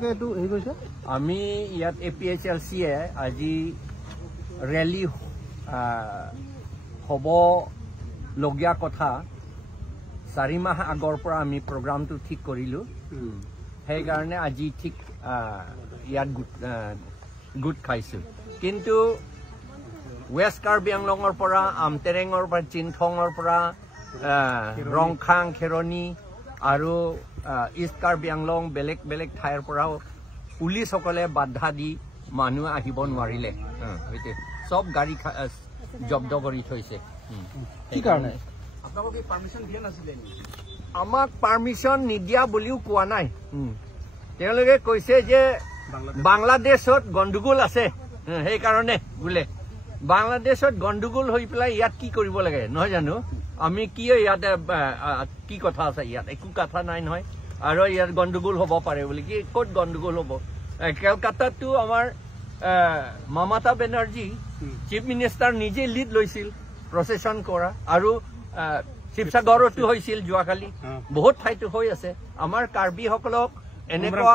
আপোনালোকে এইটো হেৰি কৰিছে আমি ইয়াত APHLCয়ে আজি ৰেলী হ'ব লগীয়া কথা 4 মাহ আগৰ পৰা আমি প্ৰগ্ৰামটো ঠিক কৰিলোঁ সেইকাৰণে আজি ঠিক ইয়াত গোট খাইছোঁ কিন্তু ৱেষ্ট কাৰ্বি আংলঙৰ পৰা আমটেৰেঙৰ পৰা চিনথঙৰ পৰা ৰংখাং খেৰণি আৰু ইষ্ট কাৰ্বি আংলং বেলেগ বেলেগ ঠাইৰ পৰাও পুলিচসকলে বাধা দি মানুহ আহিব নোৱাৰিলে সব গাড়ী জব্দ কৰি থৈছে কি কাৰণে আমাক পাৰ্মিশ্যন নিদিয়া বুলিও কোৱা নাই তেওঁলোকে কৈছে যে বাংলাদেশত গণ্ডগোল আছে সেইকাৰণে বোলে বাংলাদেশত গণ্ডগোল হৈ পেলাই ইয়াত কি কৰিব লাগে নহয় জানো আমি কি ইয়াতে কি কথা আছে ইয়াত একো কথা নাই নহয় আৰু ইয়াত গণ্ডগোল হ'ব পাৰে বুলি কি ক'ত গণ্ডগোল হ'ব কলকাতাতো আমাৰ মমতা বেনাৰ্জী চিফ মিনিষ্টাৰ নিজে লিড লৈছিল প্ৰচেছন কৰা আৰু শিৱসাগৰতো হৈছিল যোৱাকালি বহুত ঠাইতো হৈ আছে আমাৰ কাৰ্বিসকলক এনেকুৱা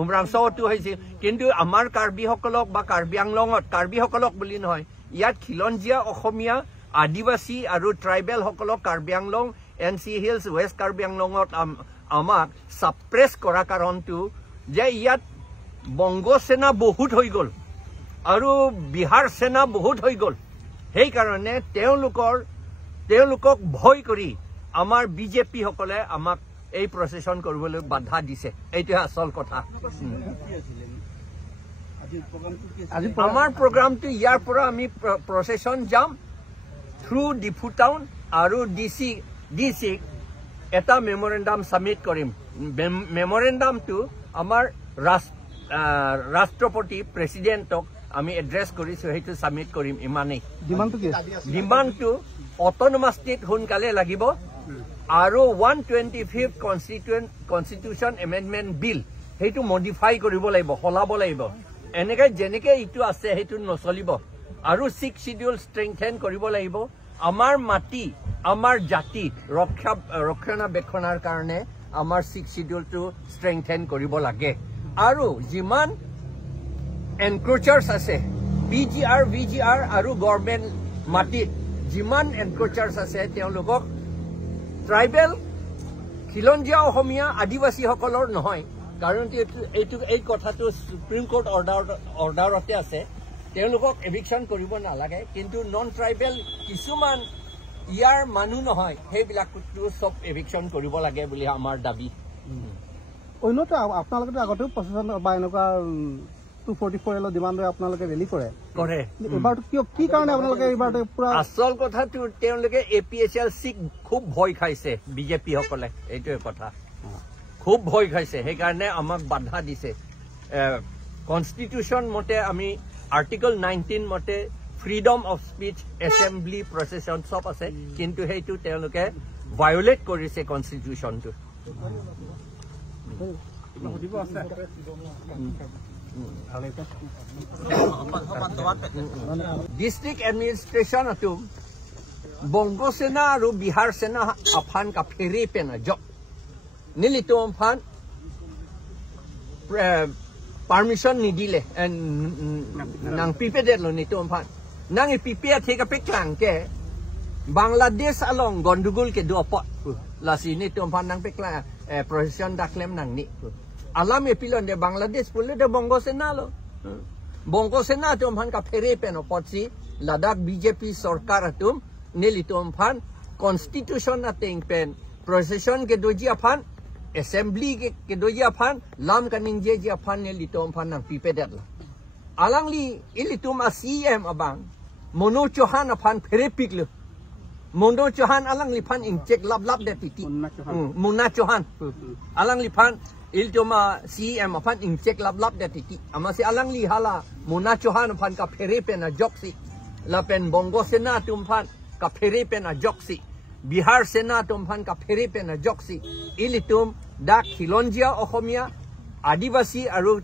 উমৰাংচতো হৈছিল কিন্তু আমাৰ কাৰ্বিসকলক বা কাৰ্বি আংলঙত কাৰ্বিসকলক বুলি নহয় ইয়াত খিলঞ্জীয়া অসমীয়া আদিবাসী আৰু ট্ৰাইবেলসকলক Karbi Anglong NC Hills West Karbi আংলঙত আমাক ছাপ্ৰেছ কৰা কাৰণটো যে ইয়াত বংগ সেনা বহুত হৈ গ'ল আৰু বিহাৰ সেনা বহুত হৈ গ'ল সেইকাৰণে তেওঁলোকক ভয় কৰি আমাৰ বিজেপি সকলে আমাক এই প্ৰচেছন কৰিবলৈ বাধা দিছে এইটোহে আচল কথা আমাৰ প্ৰগ্ৰামটো ইয়াৰ পৰা আমি প্ৰচেছন যাম থ্ৰু ডিফু টাউন আৰু ডিচি এটা মেমৰেণ্ডাম সাবমিট কৰিম মেমৰেণ্ডামটো আমাৰ ৰাষ্ট্ৰপতি প্ৰেসিডেণ্টক আমি এড্ৰেছ কৰিছো সেইটো সাবমিট কৰিম ইমানেই ডিমাণ্ডটো অট'নমাছ ষ্টেট সোনকালে লাগিব আৰু 125th কনষ্টিটিউশ্যন এমেণ্ডমেণ্ট বিল সেইটো মডিফাই কৰিব লাগিব সলাব লাগিব এনেকৈ যেনেকৈ ইটো আছে সেইটো নচলিব আৰু 6th শিডিউল ষ্ট্ৰেংথেন কৰিব লাগিব আমাৰ মাটি আমাৰ জাতি ৰক্ষণাবেক্ষণৰ কাৰণে আমাৰ 6th শিডিউলটো ষ্ট্ৰেংথেন কৰিব লাগে আৰু যিমান এনক্ৰোচাৰ্ছ আছে VGR আৰু গভৰ্ণমেণ্ট মাটিত যিমান এনক্ৰোচাৰ্ছ আছে তেওঁলোকক ট্ৰাইবেল খিলঞ্জীয়া অসমীয়া আদিবাসীসকলৰ নহয় কাৰণ এই কথাটো সুপ্ৰিম কোৰ্ট অৰ্ডাৰতে আছে তেওঁলোকক এভিকশ্যন কৰিব নালাগে কিন্তু নন ট্ৰাইবেল কিছুমান ইয়াৰ মানুহ নহয় সেইবিলাকতো চব এভিকশ্যন কৰিব লাগে বুলি আমাৰ দাবী অন্যটো আপোনালোকেতো আগতেও প্ৰচেছন বা এনেকুৱা 244 এলৰ ডিমাণ্ড আপোনালোকে ৰেলী কৰে এবাৰটো কি কাৰণে আপোনালোকে এবাৰটো পুৰা আচল কথাটো তেওঁলোকে APHLCক খুব ভয় খাইছে বিজেপি সকলে এইটোৱে কথা খুব ভয় খাইছে সেইকাৰণে আমাক বাধা দিছে কনষ্টিটিউশ্যন মতে আমি আৰ্টিকল 19 মতে ফ্ৰীডম অফ স্পীচ এছেম্বলি প্ৰচেছন সব আছে কিন্তু সেইটো তেওঁলোকে ভায়োলেট কৰিছে কনষ্টিটিউশ্যনটো ডিস্ট্রিক্ট এডমিনিস্ট্রেশন বংগ সেনা আৰু বিহাৰ সেনা আফান কা ফেরি পেনা জব নিলিতো আমফান পারমিশন নিদিলে নাং পিপে দেলো নিতো আমফান নাং পিপে থেকে পেকলাং কে বাংলাদেশ আলং গন্ডগোল কে দো পট লাসি নিতো আমফান নাং পেকলা প্রসেশন ডাকলেম নাং নি alam epilon de Bangladesh pula de Bongo Sena lo Bongo Sena tu amhan ka fere pen opotsi Ladakh BJP sarkar atum neli tu amhan constitution ating pen procession ke doji afan assembly ke doji afan lam kaning je afan neli tu amhan nang pipedat la alang li ili tum CM abang Mono Chauhan afan fere piklu Mono Chauhan alang li fan injek lab de titi Mona Chauhan alang li fan iltoma CM afan injek lab de titi amasi alang li hala Mona Chauhan afan ka fere pena joksi la pen Bongo Sena tumfan ka fere pena joksi Bihar Sena tumfan ka fere pena joksi ilitum da Khilonjia Ohomia Adivasi aru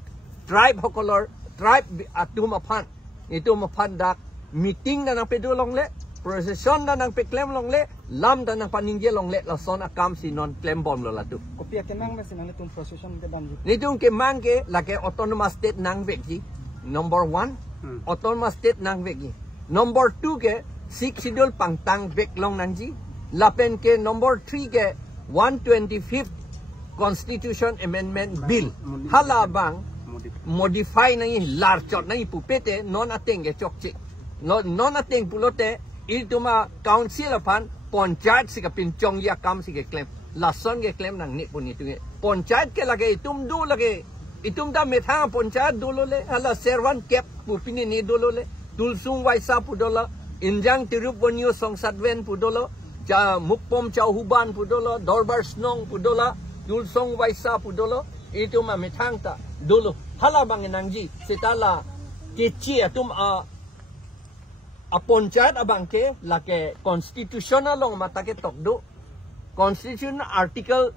tribe hokolor tribe atum afan itum afan da meeting na pedo longle procession dan nang pe claim long le lam dan nang paningje long le la son akam si non claim bom lo la tu Kopi kenang mesin nang tum procession ke dam ni tung ke mang ke la ke autonomous state nang vek ji number 1 autonomous state nang vek ji number 2 ke 6 schedule pangtang vek long nang ji la pen ke number 3 ke 125th constitution amendment bill hala bang modify nang lar chot nang pupete non ateng ke chok chi non ateng pulote ituma council apan ponchait si ka pinchong ya kam si ke claim lason ke claim nang ni puni tu ponchait ke lage itum du lage itum da metha ponchait dolo le hala servan kep pupini ni dolo le tulsung waisa pudola injang tirup bonyo songsatwen pudola ja mukpom chau huban pudola dorbar snong pudola tulsung waisa pudola ituma methang ta dolo hala bang nangji setala kechi atum a ponchait abangke lake constitutional long mata ke tokdo constitution article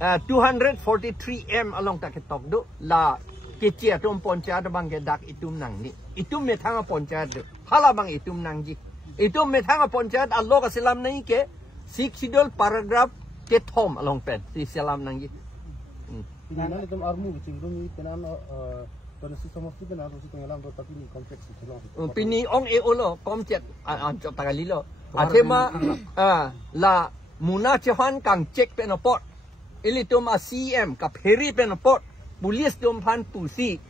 243M along ta ke tokdo la kechi atum ponchait abangke dak itum nang ni itum methanga ponchait hala bang itum nangji itum methanga ponchait allo ka selam nai ke 6 schedule paragraph ke thom along pen si selam nangji Nana itum armu cingrum ni tenan Konstitusi semesti benar tu tenggelam tu tapi ni kompleks itu. Pini ong eolo komcet anjok tagalilo. Atema la muna cehan kang cek penopot. Ili tuma CM ka peri penopot. Polis tumpan pusi.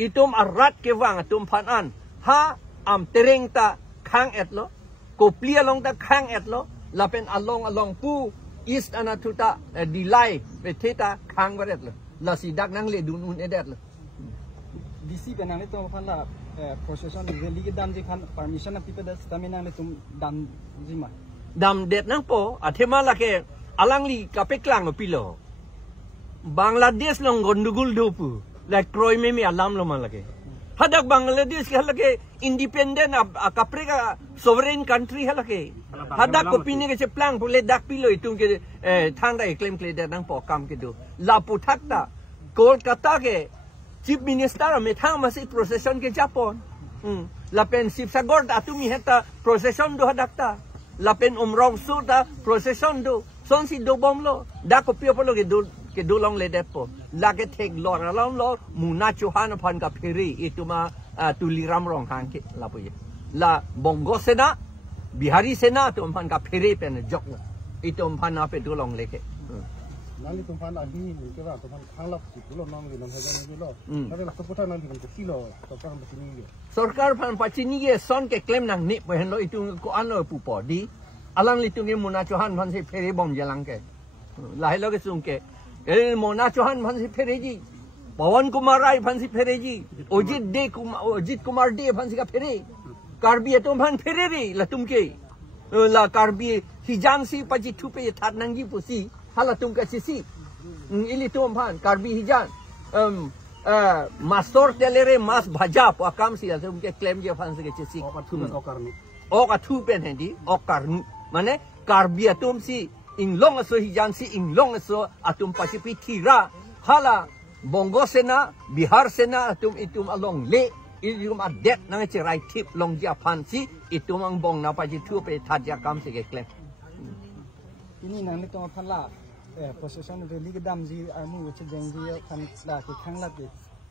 Itum arat ke wang tumpan an. Ha am tereng ta kang etlo. Koplia long ta kang etlo. Lapen along pu east anatuta dilai beteta kang baretlo. La sidak nang le dunun edet lo. DC benang itu kan lah procession rally ke dam je kan permission nak tipe das tapi nang itu dam jima dam det nang po athema la ke alangli kapeklang pilo Bangladesh long gondugul dopu la kroi me alam lo man lage hadak Bangladesh ke lage independent kapreka sovereign country halake hadak ko pine ke plang pule dak pilo itung ke thang dai claim ke det nang po kam ke do la puthakta Kolkata ke Chief Minister methang masih procession ke Japon. Lapen Chief Sagor atumi heta procession do hadakta. Lapen umrong suta procession do. Son si do bomlo. Da ko pio polo ke do long le depo. La ke tek lor along lo muna chuhan upon ka peri itu ma tuliram rong hangke la puye. La Bongo Sena Bihari Sena tu upon ka peri pen jok. Itu upon apa do long leke. Nali tumpan adi ni kira tumpan khalap itu lo nang ni nang hajan ni lo. Tapi lah seputar nang di kilo tukar begini. Sarkar pan pacini ye son ke claim nang ni pohen lo itu ko ano pupo di alang li tungi muna chohan pan si peri bom jalang ke. Lahai lo ke sung ke. Muna chohan pan si peri ji. Pawan Kumar Rai pan si peri ji. Ojit Kumar De pan si ka peri. Karbi itu pan peri ri la tum ke. La karbi hijan si paji tupe that nang ji pusi. Hala tum ka sisi ili tum pan karbi hijan mastor telere mas bhaja po akam si tum ke claim je pan se ke sisi ok atu pen hendi okarnu mane karbi atum si inglong so hijan si inglong so atum pasipi tira hala Bongo Sena Bihar Sena atum itum along le itum adet nang cerai tip long japan si itum ang bong na paji tu pe thadja kam se ke claim ini nang itu apa lah procession rally ke dam ji armu che jeng ji kan la ke khang la ke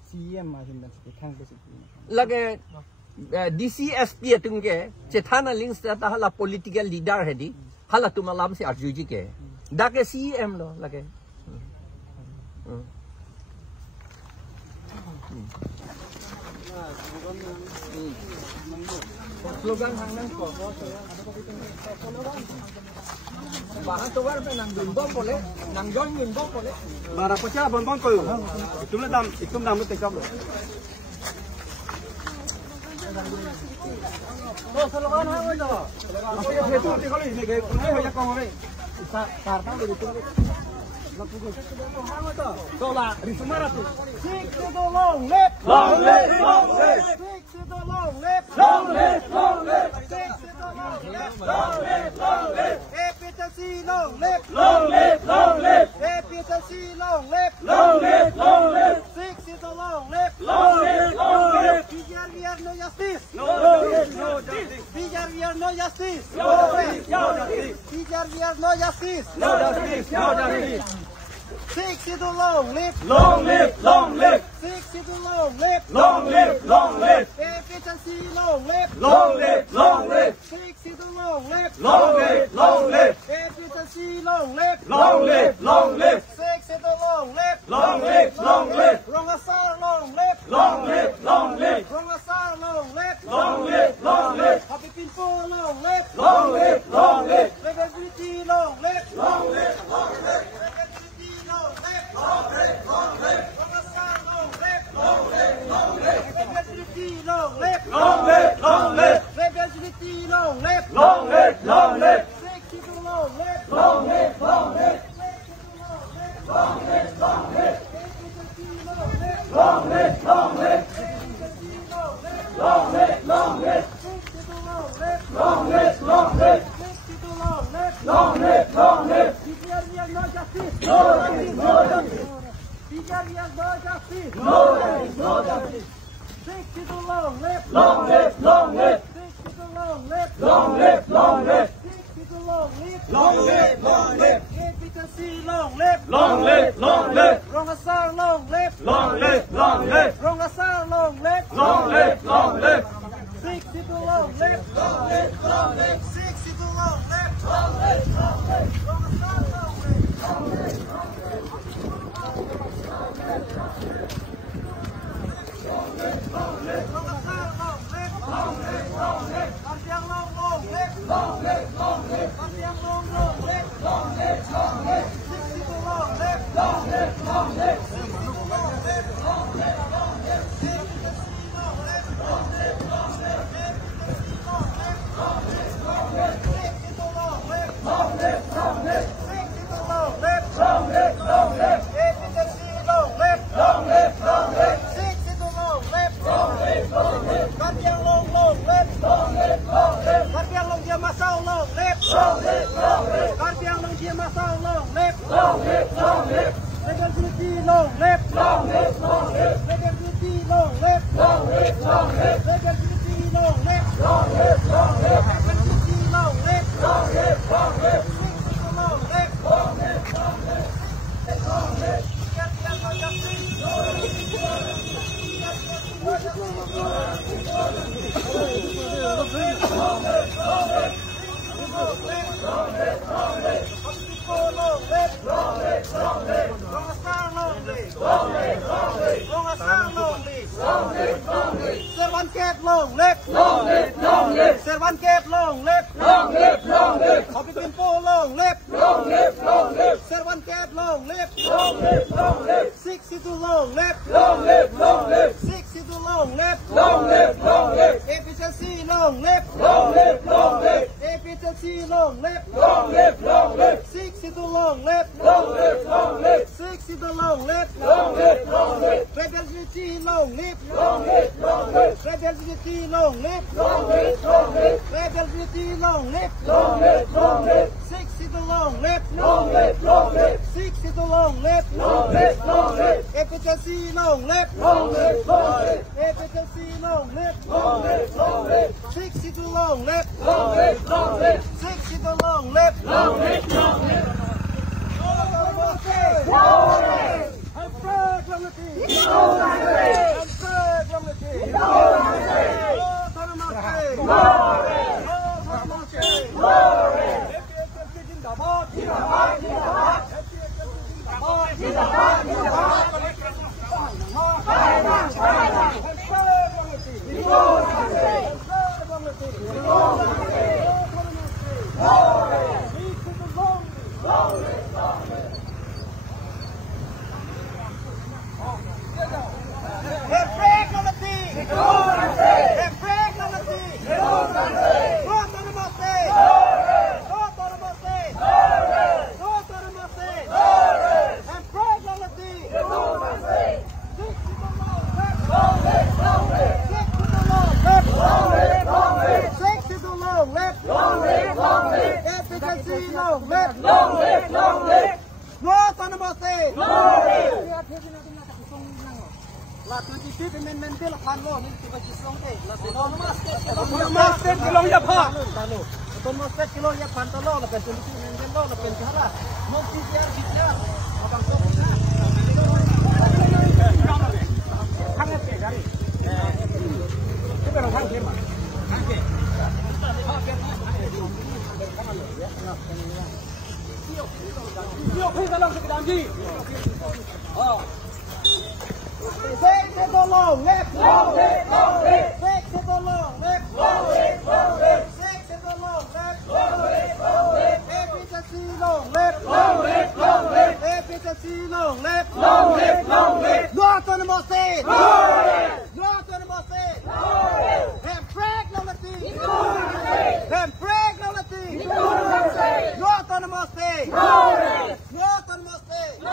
CM ma hin ke khang ke lage DCSP atung ke chethana links ta hala political leader hedi hala tumalam si arjuji ke da ke CM lo lage slogan hang nang ko bahan tu war pe nang bom boleh nang join bom boleh Bara pecah bon ko itum dam te kap. Oh slogan hang oi do Itu ti kali ni ke kunai hoya ko ngore. karta de itu So la risumara tu. Six to the long left Long live, long live. Six to the long left Long live, long live. Six to the long left Long live, long live. APTC long left Long live, long live. APTC long left Long live, long live. Six to the long left Long live, long live. Villar no justice No justice, no justice. Villar justice. PGRVS, no justice. Six to long live. Long live. Six to long live. Long live. Efficiency long live. Long live. Six to long live. Long live. Efficiency long live. Long live. Six to long live. Long live. Rongasar long live. Long live. Rongasar long live. Long live. Happy people long live. Long live. Liberty long live. Long live. Liberty long live. Rongasar long live. Liberty long live. Liberty long live. Long live. Six to long live. Long live. Rongasar long live. Rongasar long live. Six to long live. Six to long live. Rongasar long live. Rongasar long live. Kampiang long live. Kampiang long live. Six to long live. Servan Cape long live. Servan Cape long live. Happy people long live. Servan Cape long live. 62 long live. 62 long live. Efficiency long live. Efficiency long live. 62 long live. 62 long live. Federality long live. Federality long live. Federality long live. 62 long live. 62 long live. Efficiency long live. Efficiency long live. 62 long live. 62 long live. ต้นมอสเตกิโลยักษ์พันตะโลละเป็นจนที่เงินเงินโลละเป็นแค่ละมองที่แก่ผิดแล้วมาบังคับนะข้างนี้เจ๋งที่เป็นข้างเข้มอ่ะข้างเข้มเที่ยวพี่จะลองสกัดดีเซ็กเซ็กตัวลงเล็กเซ็กเซ็กตัวลงเล็กเซ็กตัวลงเล็กเอพิจะซีลงเล็กเอพิจะซีลงเล็กดอตัวมอสเซ่ดอตัวมอสเซ่แฮมเบรกลงละทีแฮมเบรกลงละทีดอตัวมอสเซ่ดอตัวมอสเซ่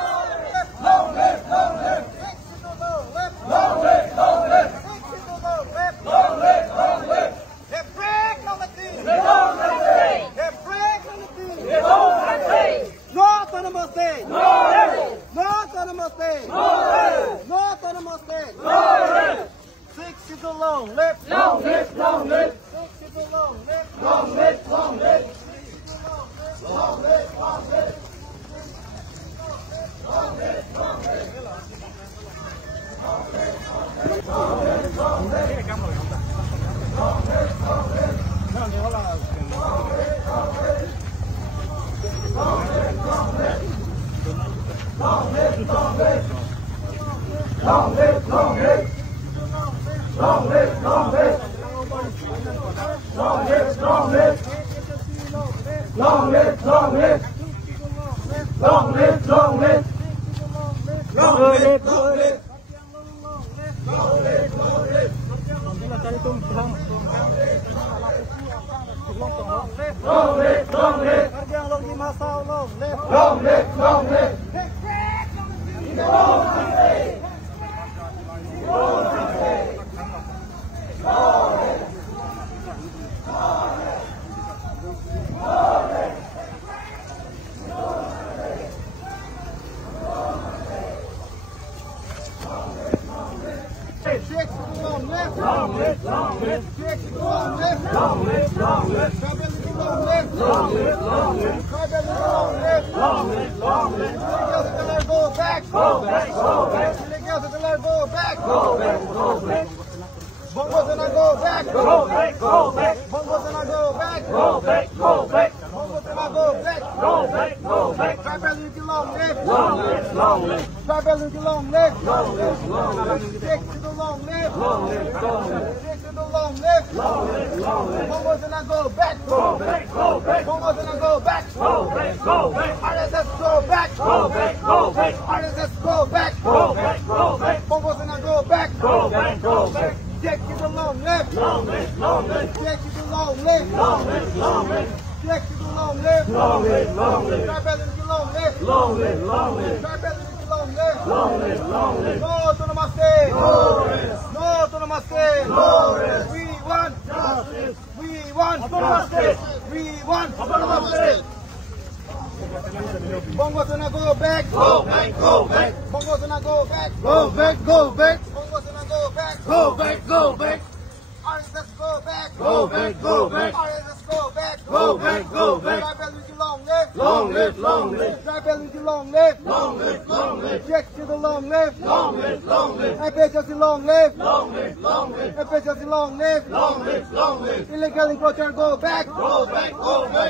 Illegal encroacher, go back.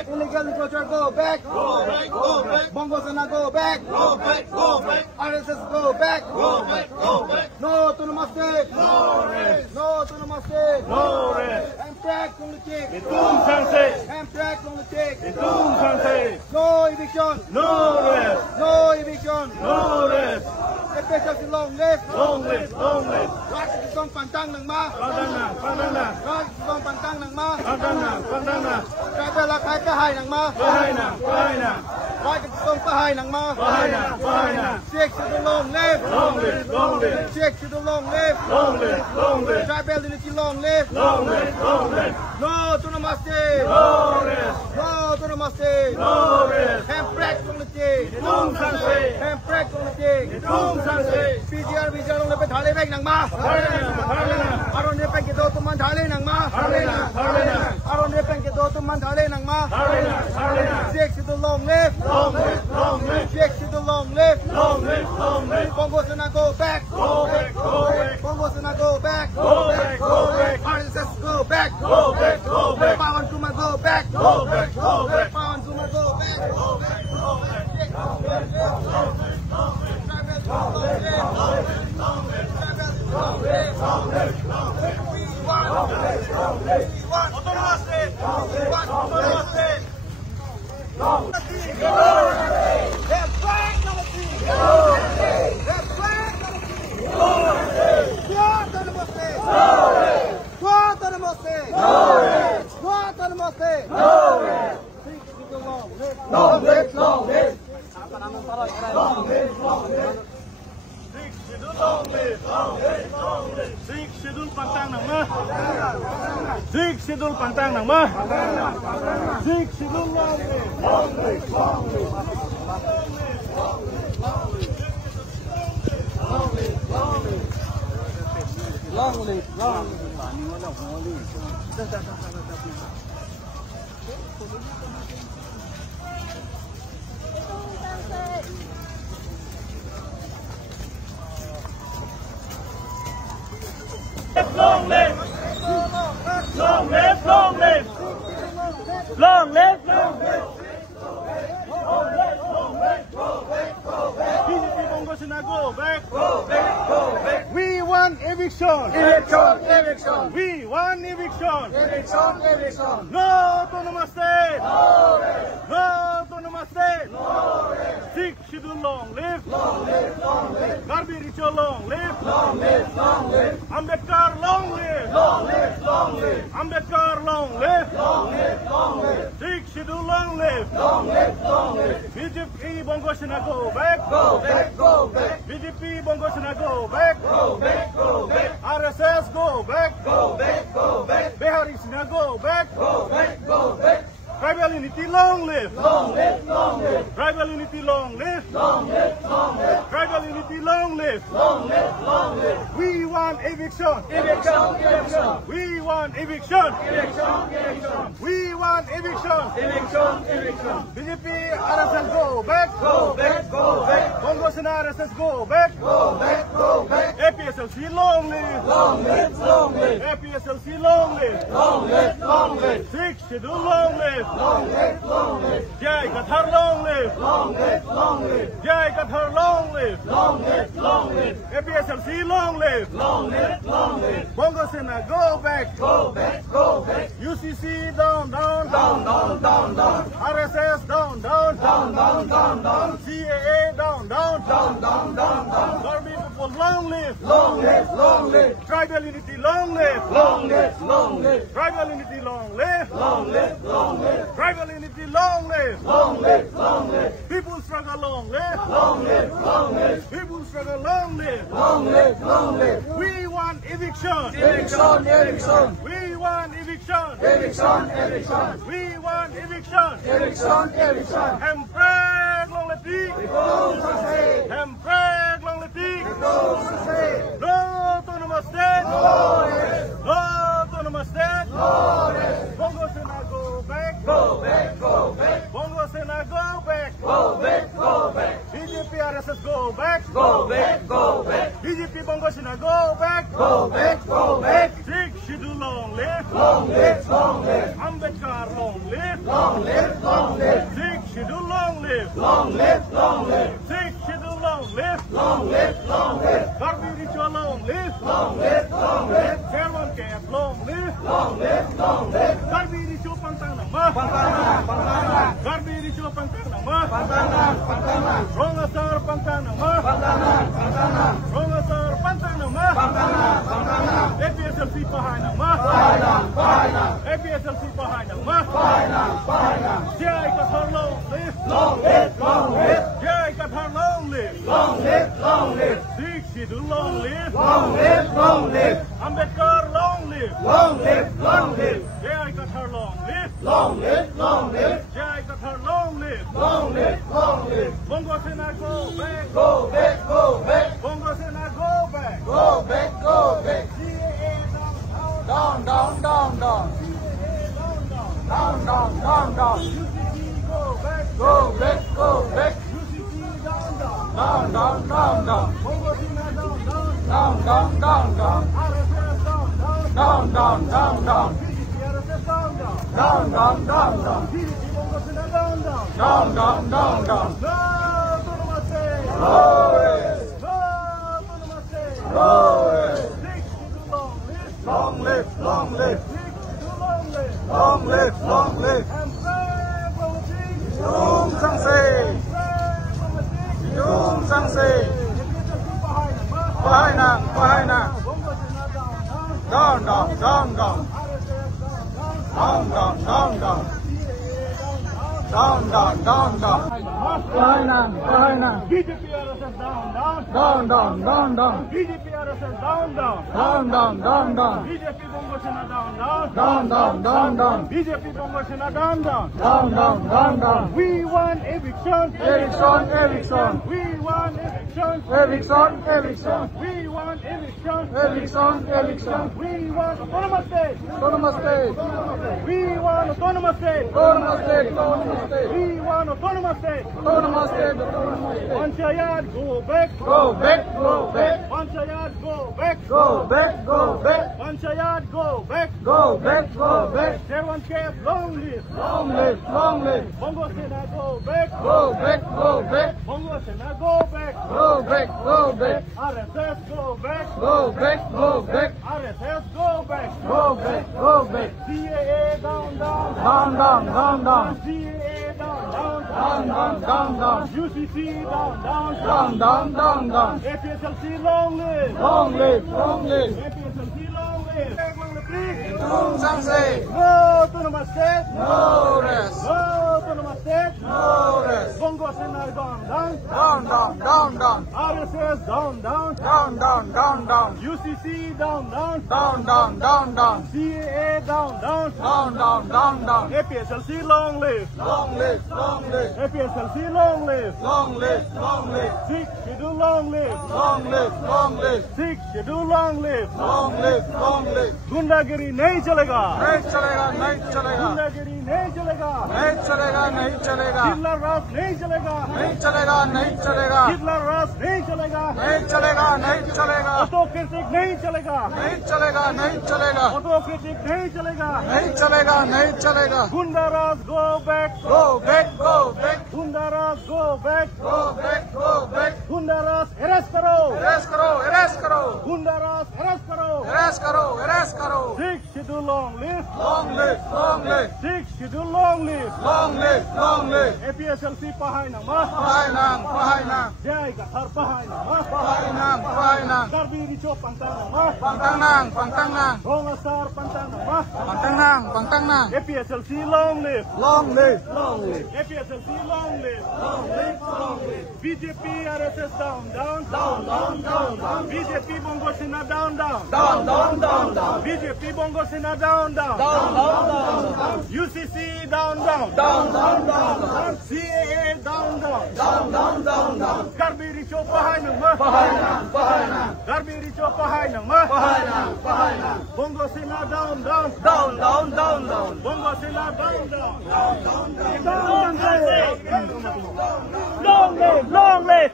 Illegal encroacher, go back. Bongosana, go back. RSS, go back. No to the mistake. No to the mistake. Amtrak on the check. Amtrak on the check. No eviction. No eviction. Especially long left. Right to the song pantang nang ma. Right to the song pantang nang ma. Kaya pala kaya kahay nang ma. Right to the song kahay nang ma. Check to the long left. Check to the long left. Kaya pala din iti long left. No to the mistake. No to the mistake. Handbrake on the check. Handbrake on the check. PGR विचार उन्हें पे ढाले bag नंगा और उन्हें पे के दो तुम ढाले नंगा और उन्हें पे के दो to man thale nang ma. Sick to long live. Sick to long live. Bongos and I go back. Bongos and I go back. RSS go back. Pawan Kuma go back. Pawan Kuma go back. Sidul pantang nang ma. Sik sidul pantang nang ma. Sik sidul long live. Long live! Long live! Long live! Long live! Long live! PDP Bongos and I go back! We want eviction! Eviction! We want eviction! Eviction! No autonomous state! No autonomous state! Sick schedule long live! Garbi Richo long live! Ambedkar long live! Ambedkar long live! Sick schedule long live! BJP Bongos and I go back! BJP Bongos and I go back! RSS go back! Behari Sina go back! Tribal unity long live! Tribal unity long live! Tribal unity long live! We want eviction! We want eviction! We want eviction! BJP RSS go back! Bongos and RSS go back! APSLC long live! APSLC long live! Six schedule long live! Jai Qatar long live! Jai Qatar long live! APSLC long live! Bongos and I go back! UCC down! RSS down! CAA down! Garbi people long live! Tribal unity long live! Tribal unity long live! Tribal unity long live! People struggle long live! People struggle long live! We want eviction! We want eviction! We want eviction! Hempreg long live! Hempreg long live! No autonomous state! No autonomous state! Bongos and I go back! Bongos and I go back! BJP RSS go back! BJP Bongos and I go back! Six schedule long live! Ambedkar long live! Six schedule long live! Six schedule long live! Garbi Richo long live! Chairman Cap long live! Garbi Richo pantang nama! Garbi Richo pantang nama! Rongasar pantang nama! Rongasar pantang nama! APSLC pahay nama! APSLC pahay nama! Jai Qatar long live! Jai Qatar long live! Six schedule long live! Ambedkar long live! Jai Qatar long live! Jai Qatar long live! Bongos and I go back! Bongos and I go back! CAA down! CAA down! down, down, down, down. RSS down, down, down, down. RSS down, down. Down, down, down, down. Bongo Sena down, down. Down, down, down, down. No autonomous state. No rest. No autonomous state. No rest. Long live, long live. Long live, long live. Dung sang se. Dung sang se. Bahai nang. Down, down, down, down. Down, down, down, down. Down, down, down, down. Bahai nang. BJP RSS down, down. Down, down, down, down. BJP RSS down, down. Down, down, down, down. BJP Bongo Sena down, down. Down, down, down, down. BJP Bongo Sena down, down. Down, down, down, down. We want eviction. Eviction. We want eviction. Eviction. We want eviction. Eviction. We want autonomous state. Autonomous state. We want autonomous state. Autonomous state. Autonomous state. We want autonomous state. Autonomous state. Autonomous state. Panchayat, go back. Go back. Go back. Panchayat, go back. Go back. Go back. Panchayat, go back. Go back. Go back. Everyone kept long live. Long live. Long live. Bongo Sena, go back. Go back. Go back. Bongo Sena, go back. Go back. Go back. RSS, go back. Go back. Go back. RSS, go back. Go back. Go back. CAA down, down. Down, down, down, down. CAA down, down. Down, down, down, down. UCC down, down. Down, down, down, down. APSLC, long live. Long live. Long live. APSLC, long live. Dung sang se. No autonomous state. No rest. No autonomous state. No rest. Bongo Sena down, down. Down, down, down, down. RSS down, down. Down, down, down, down. UCC down, down. Down, down, down, down. CAA down, down. Down, down, down, down. APSLC, long live. Long live. Long live. APSLC, long live. Long live. Long live. Sikh schedule, long live. Long live. Long live. Sikh schedule, long live. Long live. Long live. गुंडागिरी नहीं चलेगा. नहीं चलेगा. नहीं चलेगा. गुंडागिरी नहीं चलेगा. नहीं चलेगा. नहीं चलेगा. हिटलर राज नहीं चलेगा. नहीं चलेगा. नहीं चलेगा. हिटलर राज नहीं चलेगा. नहीं चलेगा. नहीं चलेगा. ऑटोक्रेटिक नहीं चलेगा. नहीं चलेगा. नहीं चलेगा. ऑटोक्रेटिक नहीं चलेगा. नहीं चलेगा. नहीं चलेगा. गुंडा राज go back. Go back. Go back. गुंडा राज go back. Go back. Go back. गुंडा राज अरेस्ट करो. अरेस्ट करो. अरेस्ट करो. गुंडा राज अरेस्ट करो. अरेस्ट करो. अरेस्ट करो. Sikh schedule, long live. Long live. Long live. Sikh schedule, long live. Long live. Long live. APSLC Pahai nang. Pahai nang. Pahai nang. Jai Gathar Pahai nang. Pahai nang. Pahai nang. Darbi Richo Pantang nang. Pantang nang. Pantang nang. Rongasar Pantang nang. Pantang nang. Pantang nang. APSLC, long live. Long live. Long live. APSLC, long live. Long live. Long live. BJP RSS down, down. Down, down, down, down. BJP Bongo Sena down, down. Down, down, down, down. BJP Bongo Sena down, down. Down, down, down, down. UCC down, down. Down, down, down, down. CAA down, down. Down, down, down, down. Darbi Richo Pahai nang. Pahai nang. Pahai nang. Darbi Richo Pahai nang. Pahai nang. Pahai nang. Bongo Sena down, down. Down, down, down, down. Bongo Sena down, down. Down, down, down, down. Long live. Long live.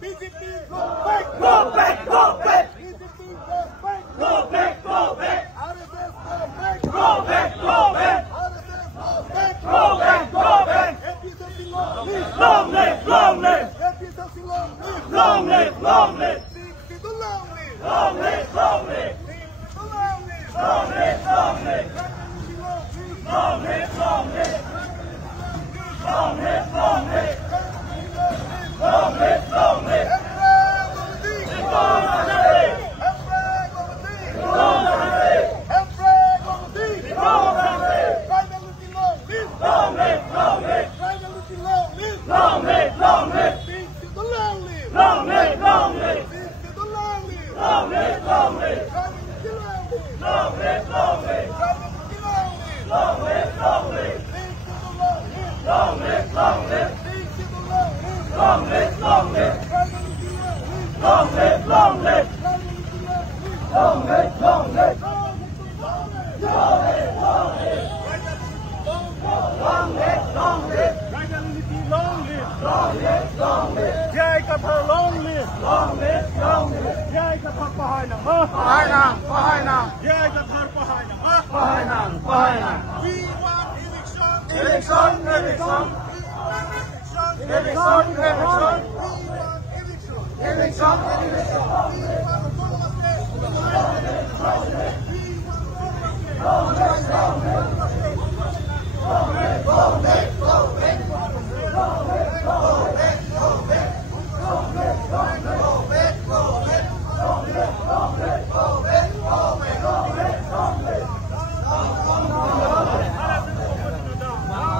BJP go back. Go back. Go back. Go back, go back. RSS go back. Go back, go back. RSS go back. Go back, go back. APSLC long live. Long live. APSLC long live. Long live. Sikh long live. Long live. Long live. Sikh long live. Long live. Long live. Long live. Long live. Long live. Long live. Long live. Long live. Long live, long live. Sikh to long live. Long live, long live. Sikh to long live. Long live, long live. Long live, long live. Long live, long live. Sikh to long live. Long live, long live. Sikh to long live. Long live, long live. Long live, long live. Long live, long live. Long live, long live. Long live, long live. Long live, long live. Jai Gathar, long live. long live, long live. Jai Kathar Pahai Namah. Pahai nang, pahai nang, Jai Kathar Pahai Namah. pahai nang, pahai nang. We want election. Election, election, Election. election, election, Election. election, election.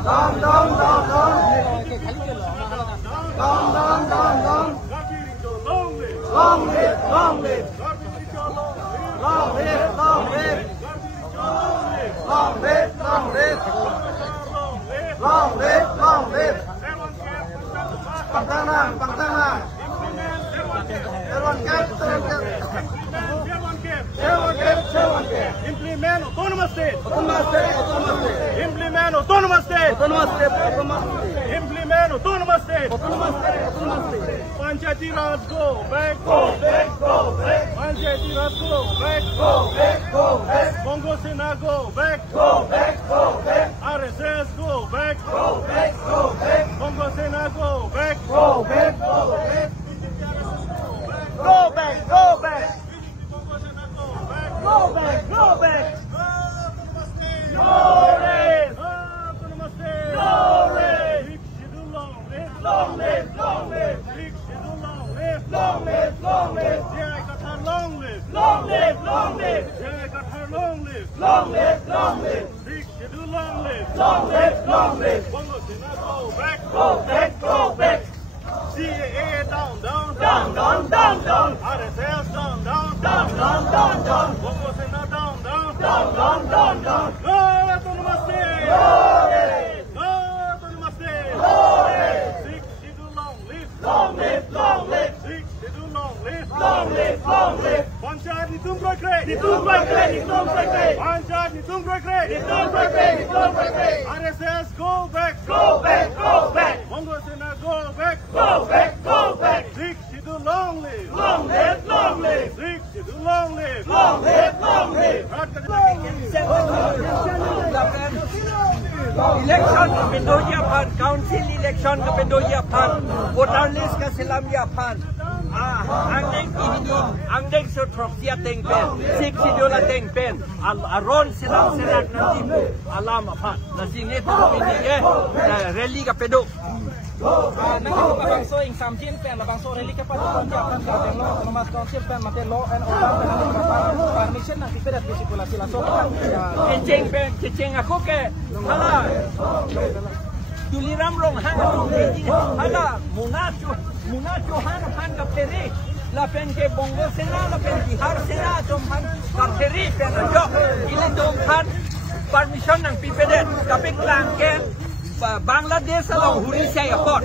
Down, down, down, down. Down, down, down, down. Long live. Long live, long live. Long live. Long live, long live. Long live, long live. Long live, long live. Pantang nang, pantang nang. Everyone get, everyone get. Implement autonomous state. Autonomous state, autonomous state. Implement autonomous state. Autonomous state, autonomous state. Implement autonomous state. Autonomous state, autonomous state. Panchayati Raj go back. Go back, go back, Panchayati Raj go back. go back, go back, Bongo Sena go back. go back, go back, RSS go back. go back, go back, Bongo Sena go back. go back, go back, Go back, go back. Bongo Sena go back. Go back, go back. Autonomous state. Long live. Big schedule long live. long live, long live, Big schedule long live. long live, long live, Jai Kathar long live. long live, long live, Jai Kathar long live. long live, long live, Big schedule long live. long live, long live, Bongo Sena go back. go back, go back, CAA down, down, down, down, down, down, RSS down, down, down, down, down, down, Bongo Sena down, down, down, down, down, down. No autonomous state. No autonomous state. Big schedule long live. Long live, long live, Big schedule long live. long live, long live. Panchayat Nitum Prakre. Nitum Prakre, Nitum Prakre, Panchayat Nitum Prakre. Nitum Prakre, Nitum Prakre. RSS go back. Go back, go back, Bongo Sena go back. go back, go back. Big schedule long live. Long live, long live, Big schedule long live. long live, long live. Election ka Pindoya Pan, Council election ka Pindoya Pan, voter list ka Silam Yapan. Ang deng iningin, ang deng so tropsia teng pen, sik sidola teng pen, aron silang serat ng tipu, alam apa, na sinito ini rally ka Pedo. Nakita pa bang so ing samjin pen labang so rally ka pa sa Japan ka deng law autonomous council pen mate law and order pen permission na tipedat bisipulasi la so Kencing aku ke, hala, tuliram rong hang hala, munacho hang pan ka peri, la pen ke Bongo Sena, la pen Bihar Sena, dom pan karteri pen ajo, ini dom pan permission ng pipedet, kapit lang ke Bangladesh alang huri saya pot,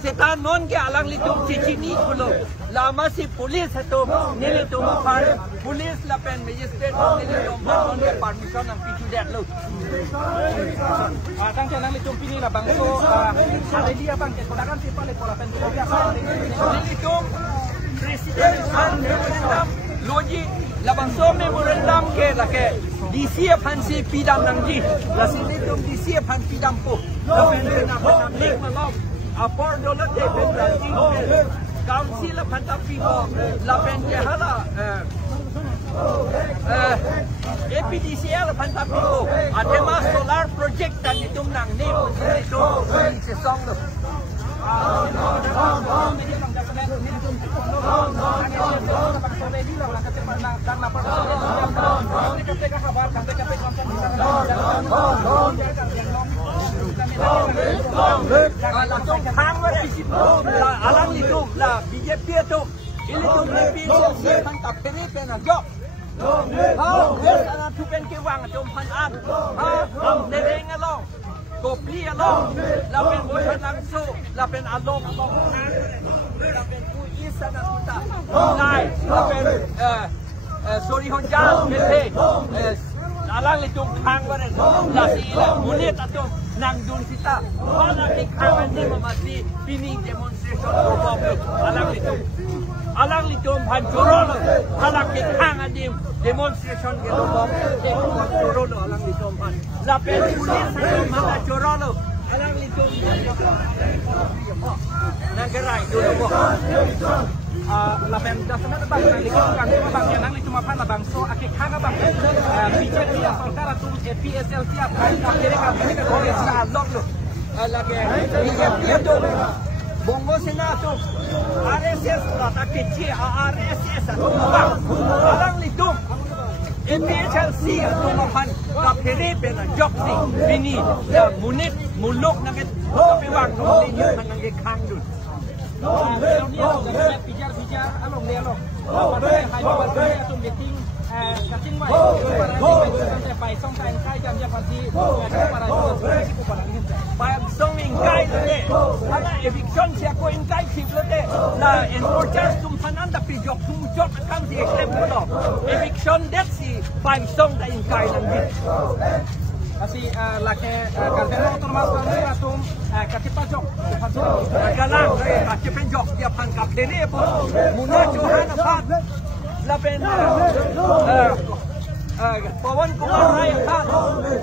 setan non ke alang litung cicini kulo, lama si polis itu nili tum par, polis la pen magistrate nili tum pan non ke permission ng pipedet lo. tang kenang litung pini la bang so ada dia bang ke kodakan si pale pola pen ko biasa Nili tum presiden kan memorandum logi labang so memorandum ke la ke disia pan si pidam nang di, la sini tum disia pan pidam po, la pen na pan lik malom, apor dolat de pen council la pan tapi po, la pen ke hala APDCL pan tapi po, adema solar project kan itum nang ni itu si song lo. Alang itu lah BJP itu ini tu BJP siapa tak pilih penagak. Anak tu pen kewang jom pan dereng along, kopli along, lapen bosan langsung, lapen along, lapen kuis anak kita, nai, lapen sorry honjal, bete, alang litung kang baret, lasi ila, munit atau nang dun kita, mana di kang ni memasi pining demonstration alang litung. alang litom pan jorolo halak ke khang adim demonstration ke lobom ke jorolo alang litom pan la pen pulis litom hanga jorolo alang litom nanggerai dulu bo la pen dasana bang nang litom kan bang yang nang litom pan la bang so ake khang bang BJP ya sarkar atum PSL siap kai ka kere ka kene ko sa lok lo lagi BJP itu Bongo Senato RSS kata kecil RSS atau bang alang litom PHLC atau mapan kapere pena joksi bini ya munit muluk nangit tapi bang ini nangit khang dun pijar along dia lo pada hai pada atum meeting cutting mai sampai pai song kai kai jam jam pagi para pai song in kai le ala eviction sia ko in kai khip le la enforcers tum panan da pijok tum jok kan si extrem ko eviction that si pai song da in kai lang bit kasi lake kaltero otomas kan atum katipa jok galang katipa jok dia pan kapene po muna johan apa lapen pawan kuman hai kan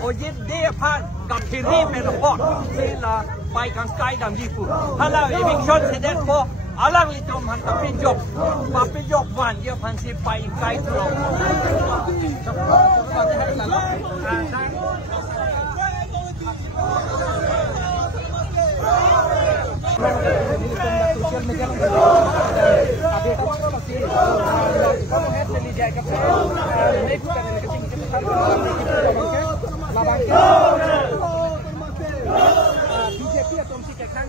ojit dia pan kapiri menopot sila pai kan sky dam jipu hala eviction sedet po alang litom han tapijok papijok wan dia pan si pai kai tro social media update apa masih kamu head dari jaga next kali kita labang BJP atau si kekang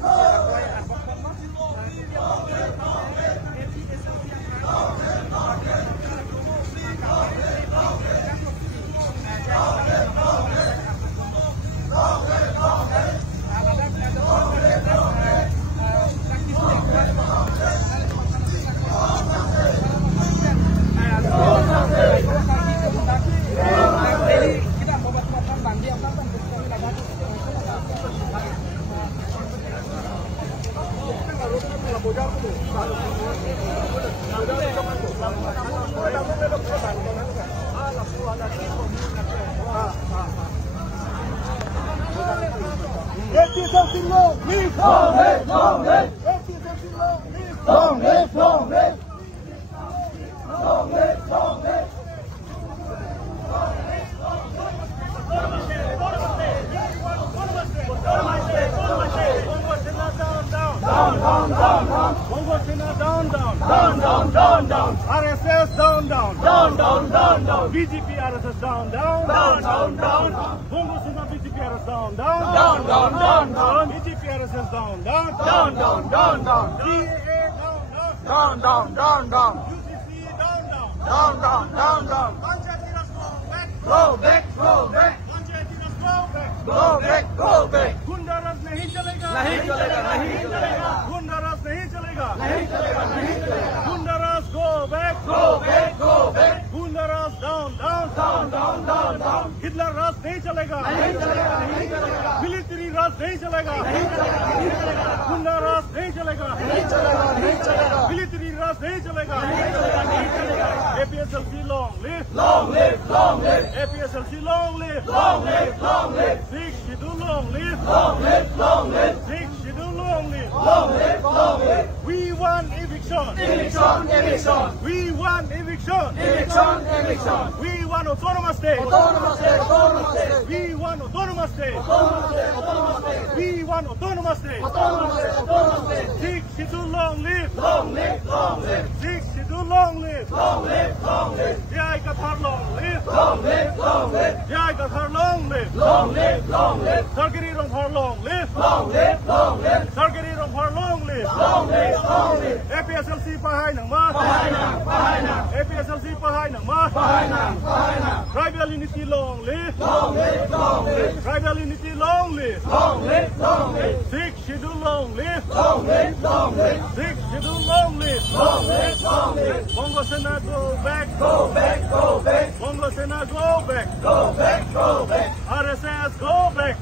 RSS down. BJP RSS down. Bongo Sena BJP RSS down. BJP RSS down. CAA down. UCC down. Panchayati Raj go back. Panchayati Raj go back. Gunda Raj nahi chalega. Gunda Raj nahi chalega. Gunda Raj go back. Gunda Raj down. Hitler Raj nahi chalega. Military Raj nahi chalega. Gunda Raj nahi chalega. Military Raj nahi chalega. APSLC long live. APSLC long live. Sikh Shidul long live. Sikh Shidul long live. We want eviction. We want eviction. We want autonomous state. We want autonomous state. Sikh Shidul long live. Sikh Shidul long live. Jai Kathar long live. Jai Kathar long live. Sarkari Romphar long live. Sarkari Romphar long live. APSLC pahai nang ma. APSLC pahai nang ma. Tribal unity long live. Tribal unity long live. Sikh Shidul long live. Sikh Shidul long live. Bongo Sena go back. Bongo Sena go back. RSS go back.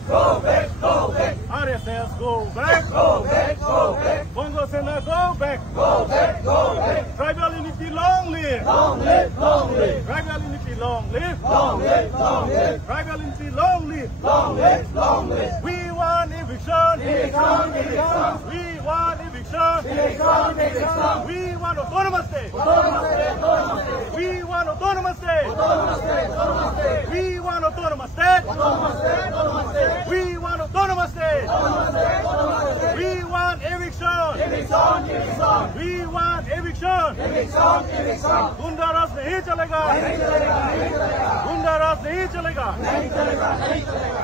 RSS go back. Go back, go back. Bongo Sena go back. Go back, go back. Tribal unity long live. Long live, long live. Tribal unity long live. Long live, long live. Tribal unity long live. Long live, long live. We want eviction. Eviction, eviction. We want eviction. Eviction, eviction. We want autonomous state. Autonomous state, autonomous state. We want autonomous state. Autonomous state, autonomous state. We want autonomous state. Autonomous state, autonomous state. We want autonomous state. Autonomous state, autonomous state. We want eviction. Eviction, eviction. We want eviction. Eviction, eviction. गुंडा राज नहीं चलेगा. नहीं चलेगा, नहीं चलेगा. गुंडा राज नहीं चलेगा. नहीं चलेगा, नहीं चलेगा.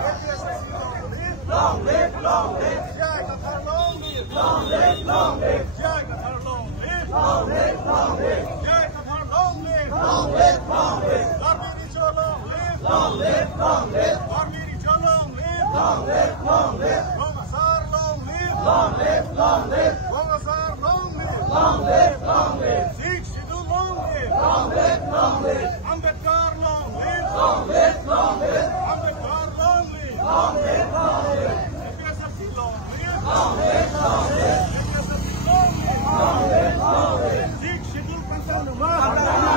Long live, long live. जय कथार long live. Long live, long live. जय कथार long live. Long live, long live. जय कथार long live. Long live, long live. Armiri cho long live. Long live, long live. Armiri cho long live. Long live, long live. Bongasar long live. Long live, long live. Bongasar long live. Long live, long live. Sikh Sidhu long live. Long live, long live. Ambedkar long live. Long live, long live. Ambedkar long live. Long live, long live. APSLC long live. Long live, long live. APSLC long live. Long live, long live. Sikh Schedule Pangtang Nama.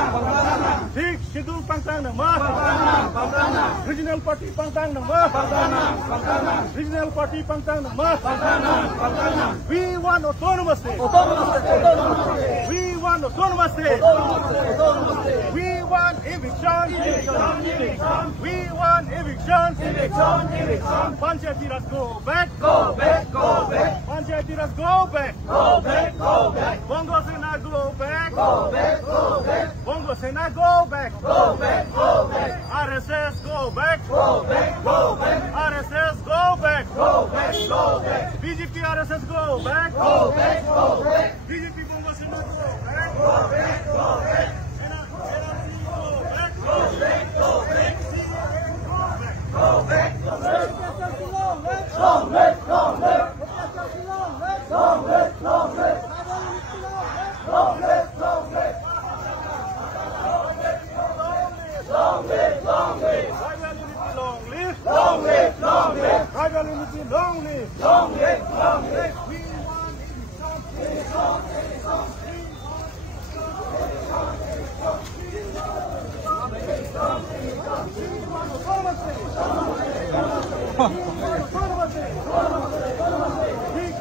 Pagana, Sikh Schedule Pangtang Nama. Pagana, Regional Party Pangtang Nama. Pagana, Regional Party Pangtang Nama. Pagana. We want autonomous state. Autonomous state, autonomous state. We want autonomous state. Autonomous state, autonomous state. We want eviction. Eviction, eviction. We want eviction. Eviction, eviction. Panchayati Raj go back. Go back, go back. Panchayati Raj go back. Go back, go back. Bongo Sena go back. Go back, go back. Bongo Sena go back. Go back, go back. RSS go back. Go back, go back. RSS go back. Go back, go back. BJP RSS go back. Go back, go back. BJP Bongo Sena go back. Go back, go back. NRC go back. Go back, go back. CAA go back. Go back, go back. Long live. Long live, long live. Long live. Long live, long live. Long live, long live. Long live, long live. Tribal unity long live. Long live, long live. Tribal unity long live. Long live, long live. We want eviction.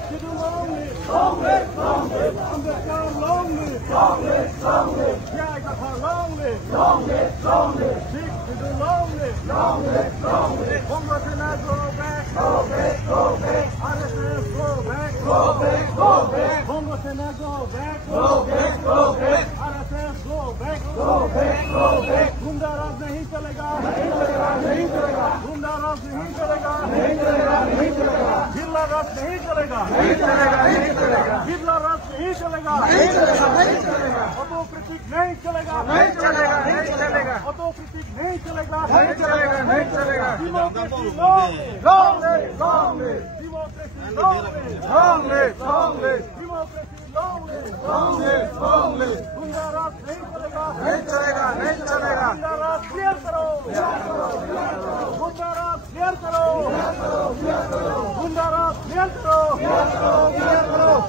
Long live, long live. Ambedkar long live. Long live, long live. Jai Kathar long live. Long live, long live. Sikh Sidhu long live. Long live, long live. Bongo Sena go back. Go back, go back. RSS go back. Go back, go back. Bongo Sena go back. Go back, go back. RSS go back. Go back, go back. गुंडा राज नहीं चलेगा. नहीं चलेगा, नहीं चलेगा. गुंडा राज नहीं चलेगा. नहीं चलेगा, नहीं चलेगा. जिला राज नहीं चलेगा. नहीं चलेगा, नहीं चलेगा. जिला राज नहीं चलेगा. नहीं चलेगा, नहीं चलेगा. ऑटोक्रेटिक नहीं चलेगा. नहीं चलेगा, नहीं चलेगा. ऑटोक्रेटिक नहीं चलेगा. नहीं चलेगा, नहीं चलेगा. Democracy long live. Long live, long live. Democracy long live. Long live, long live. Democracy long live. Long live, long live. गुंडा राज नहीं चलेगा. नहीं चलेगा, नहीं चलेगा. गुंडा राज क्लियर करो. गुंडा राज क्लियर करो. गुंडा राज क्लियर करो.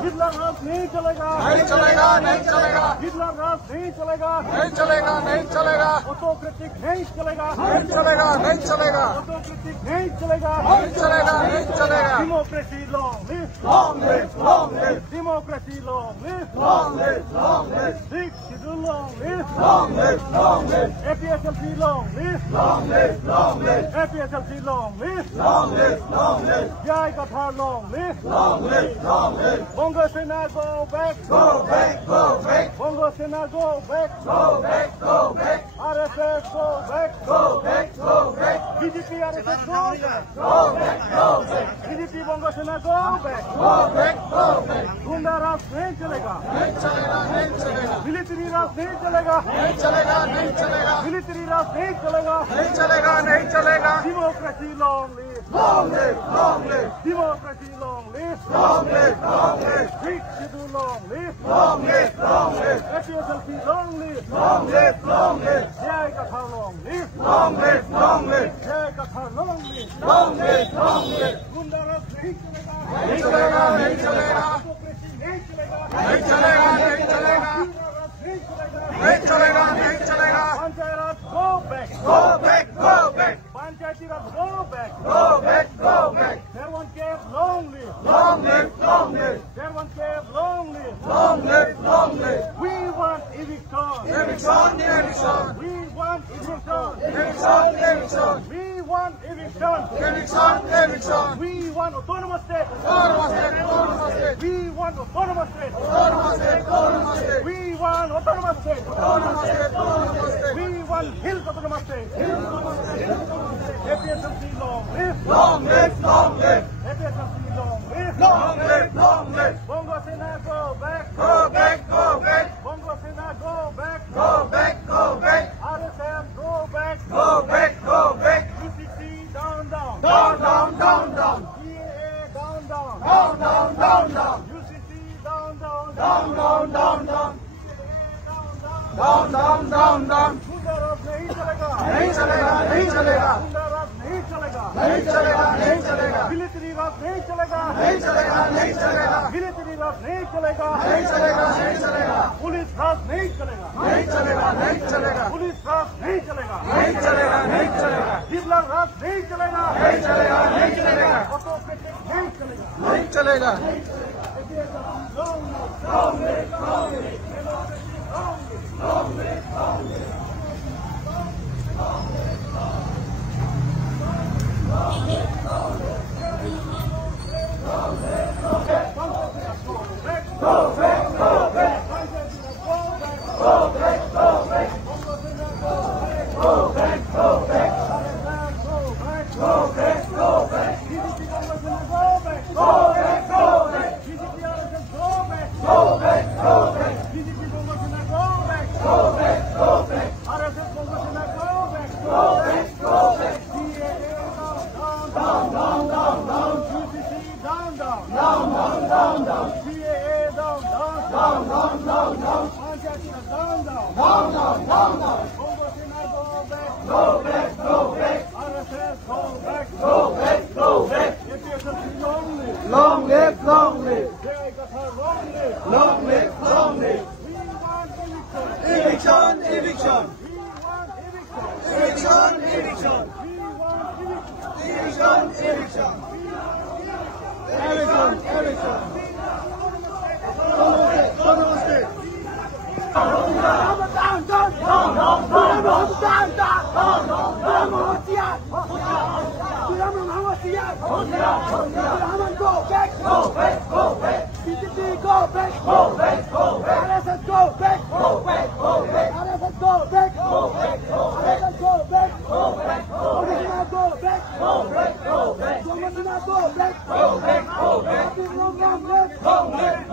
हिटलर राज नहीं चलेगा. नहीं चलेगा, नहीं चलेगा. हिटलर राज नहीं चलेगा. नहीं चलेगा, नहीं चलेगा. ऑटोक्रेटिक नहीं चलेगा. नहीं चलेगा, नहीं चलेगा. ऑटोक्रेटिक नहीं चलेगा. नहीं चलेगा, नहीं चलेगा. Democracy long live. Long live, long live. Democracy long live. Long live, long live. Sikh Sidhu long live. Long live, long live. APSLC long live. Long live, long live. APSLC long live. Long live, long live. Jai Kathar long live. Long live, long live. Bongo Sena go back. Go back, go back. Bongo Sena go back. Go back, go back. RSS go back. Go back, go back. BJP RSS go back. Go back, go back. BJP Bongo Sena go back. Go back, go back. गुंडा राज नहीं चलेगा. नहीं चलेगा, नहीं चलेगा. Military राज नहीं चलेगा. नहीं चलेगा, नहीं चलेगा. मिलिट्री राज नहीं चलेगा. नहीं चलेगा, नहीं चलेगा. Democracy long live. Long live, long live. Democracy long live. Long live, long live. Sikh Sidhu long live. Long live, long live. APSLC long live. Long live, long live. Jai Kathar long live. Long live, long live. Jai Kathar long live. Long live, long live. गुंडा राज नहीं चलेगा. eviction. Eviction. We want eviction. Eviction. Eviction. We want eviction. Eviction. Eviction. We want autonomous state. Autonomous state. Autonomous state. We want autonomous state. Autonomous state. Autonomous state. We want autonomous state. Autonomous state. Autonomous state. We want hills autonomous state. APSMC long live. Long live. Long live. APSMC long live. Long live. Long live. Bongo Sena go back. Go back. Go back. Bongo Sena go back. Go back. Go back. RSM go back. Go back. Go back. UCC down down. Down. Down. Down. Down. CAA down down. Down. Down. Down. Down. UCC down down. Down. Down. Down. Down. CAA down down. Down. Down. Down. Down. Goonda raj नहीं चलेगा. नहीं चलेगा. नहीं चलेगा. गुंडाराज नहीं चलेगा. नहीं चलेगा. नहीं चलेगा. मिलिट्री राज नहीं चलेगा. नहीं चलेगा. नहीं चलेगा. मिलिट्री राज नहीं चलेगा. नहीं चलेगा. नहीं चलेगा. पुलिस राज नहीं चलेगा. नहीं चलेगा. नहीं चलेगा. पुलिस राज नहीं चलेगा. नहीं चलेगा. नहीं चलेगा. हिटलर राज नहीं चलेगा. नहीं चलेगा. नहीं चलेगा. ऑटोक्रेटिक नहीं चलेगा. नहीं चलेगा. Long live, long live. Long live, long live. Eviction, eviction. Eviction, eviction. Eviction, eviction. Eviction, eviction. Autonomous state. Go back, go back, go back. BJP, go back, go back, go back. RSS, go back, go back, go back. RSS, go back, go back, go back. RSS, go back, go back, go back. Go back, go back, go back. Go back, go back, go back. Long live, long live, long live.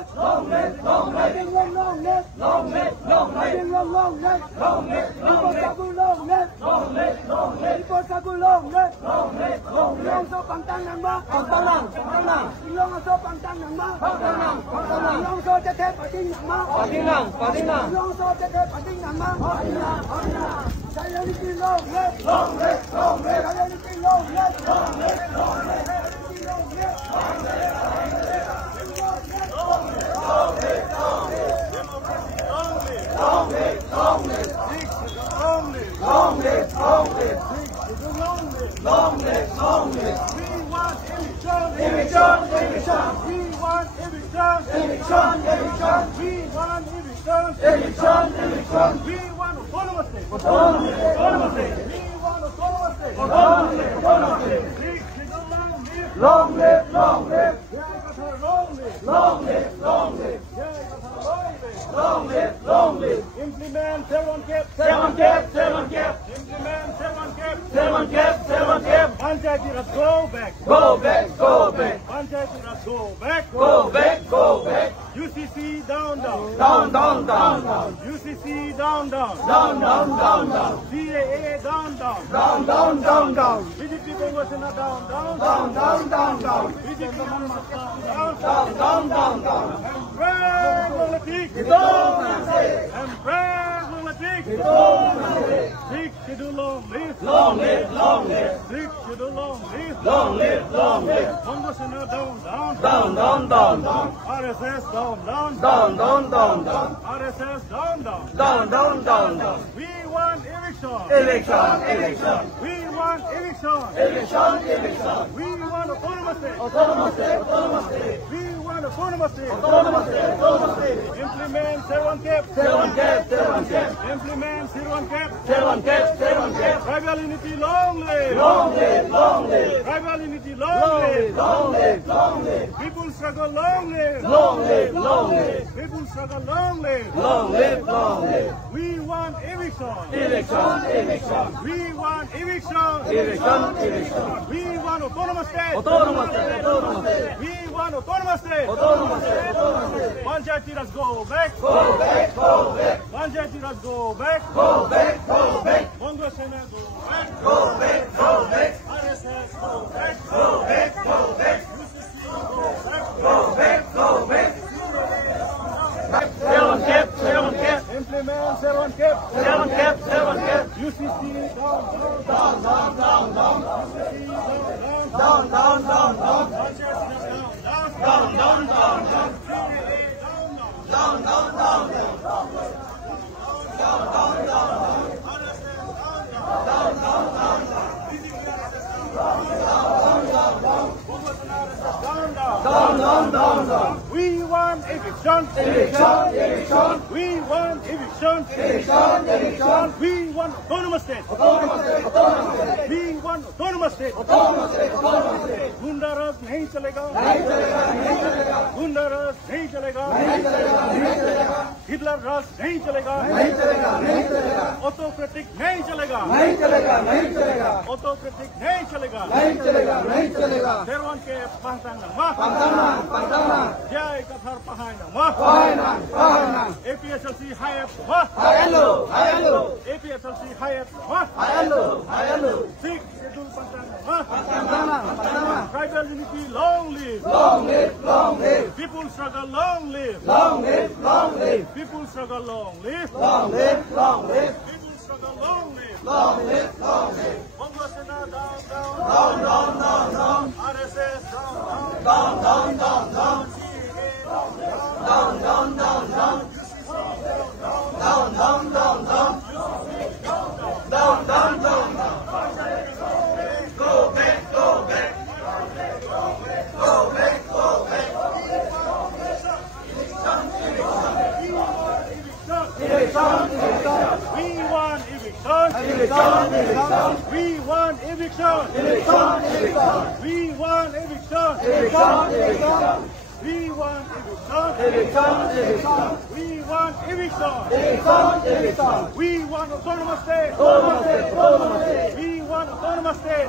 Long live, long live, long live. Long live, long live, long live. Long live, long live, long live. Long live, long live, long live. Long live, long live, long live. Ilong so pangtanang ba? Pangtanang, pangtanang. Ilong so pangtanang ba? Pangtanang, pangtanang. Ilong so tete patinang ba? Patinang, patinang. Ilong so tete patinang ba? Patinang, patinang. Saya ni long live, long live, long live. Saya ni long live, long live, long live. Long live, long live, long live. Long live, long live. Long live, long live. Long live, long live. We want eviction. Eviction, eviction. We want eviction. Eviction, eviction. We want eviction. Eviction, eviction. We want autonomous state. Autonomous state. Autonomous state. We want autonomous state. Autonomous state. Autonomous state. Long live. Long live, long live. Long live. Long live, long live. Long live, long live. Implement 7 cap. 7 cap, 7 cap. Implement 7 cap. 7 cap, 7 cap. Panchayati Raj, go back. Go back, go back. Panchayati Raj, go back. Go back, go back. UCC down down. Down, down, down, down. UCC down down. Down, down, down, down. CAA down down. Down, down, down, down. BJP Congo Sena down down. Down, down, down, down. BJP Congo down down. Down, down, down, down. Embrace lunatic. Embrace lunatic. Six schedule long live. Long live, long live. Six schedule long live. Long live, long live. Congo Sena down down. Down, down, down, down. RSS down down. Down, down, down, down. RSS down down. Down, down, down, down. We want eviction. Eviction, eviction. We want eviction. Eviction, eviction. We want autonomous state. Autonomous state, autonomous state. We want autonomous state. Autonomous state, autonomous state. Implement Serwan Cap. Implement Serwan Cap. Tribal unity long live. Tribal unity long live. People struggle long live. People struggle long live. We want eviction. We want eviction. We want autonomous state. We want autonomous state. Panchayati Raj go back. Panchayati Raj go back. Congress Sena go back. RSS go back. UCC go back. Serwan Cap. Implement Serwan Cap. UCC down. We want eviction. We want eviction. We want autonomous state. We want autonomous state. Goonda raj नहीं चलेगा. गुंडाराज नहीं चलेगा. Hitler राज नहीं चलेगा. Autocratic नहीं चलेगा. Autocratic नहीं चलेगा. Serwan Cap pantang jai kathar pahai APSLC hayat APSLC hayat Sikh schedule pantang tribal unity long live. People struggle long live. People struggle long live. People struggle long live. Bongo Sena down. RSS down. We want eviction. We want eviction. We want eviction. We want autonomous state. We want autonomous state.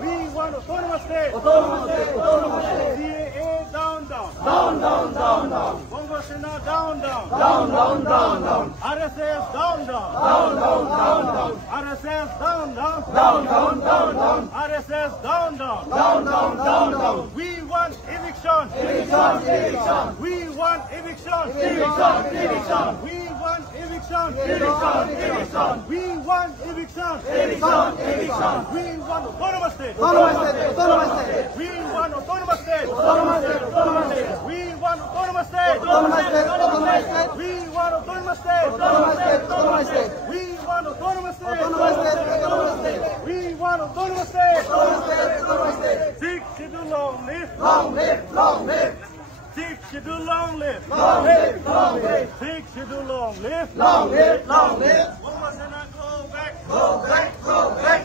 We want autonomous state. CAA down. Bongo Sena down. RSS down. RSS down. RSS down. We want eviction. We want eviction. We want eviction. We want eviction. We want autonomous state. We want autonomous state. We want autonomous state. We want autonomous state. We want autonomous state. We want autonomous state. Sikh schedule long live. Sikh schedule long live. Sikh schedule long live. Bongo Sena go back. Bongo Sena go back.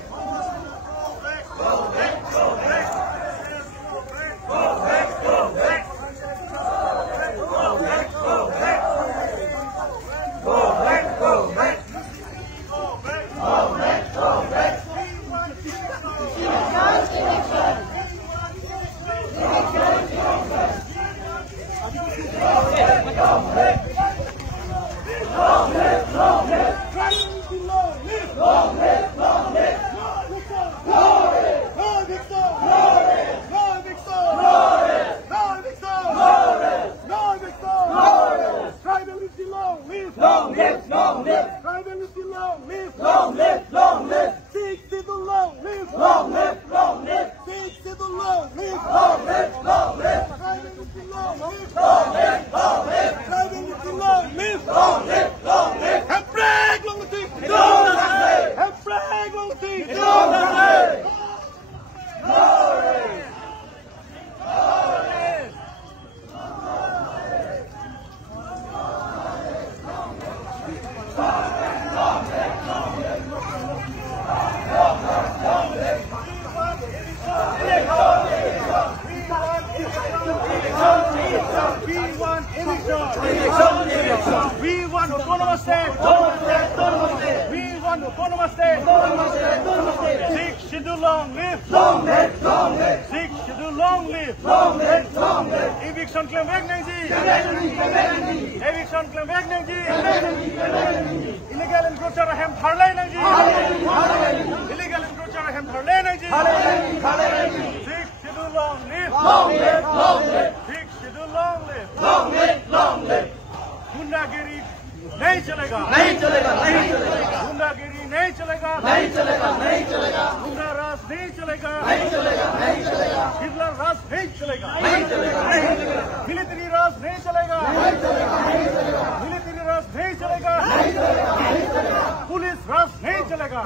We want autonomous state. We want autonomous state. Sixth schedule long live. Sixth schedule long live. Eviction claim back Nangji. Eviction claim back Nangji. Illegal encroacher ham Harley Nangji. Illegal encroacher ham Harley Nangji. Sixth schedule long live. Sixth schedule long live. गुंडागिरी नहीं चलेगा गुंडागिरी नहीं चलेगा गुंडा राज नहीं चलेगा Hitler राज नहीं चलेगा military राज नहीं चलेगा मिलिट्री राज नहीं चलेगा पुलिस राज नहीं चलेगा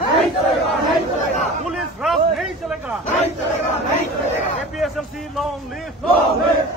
पुलिस राज नहीं चलेगा APSLC long live Long live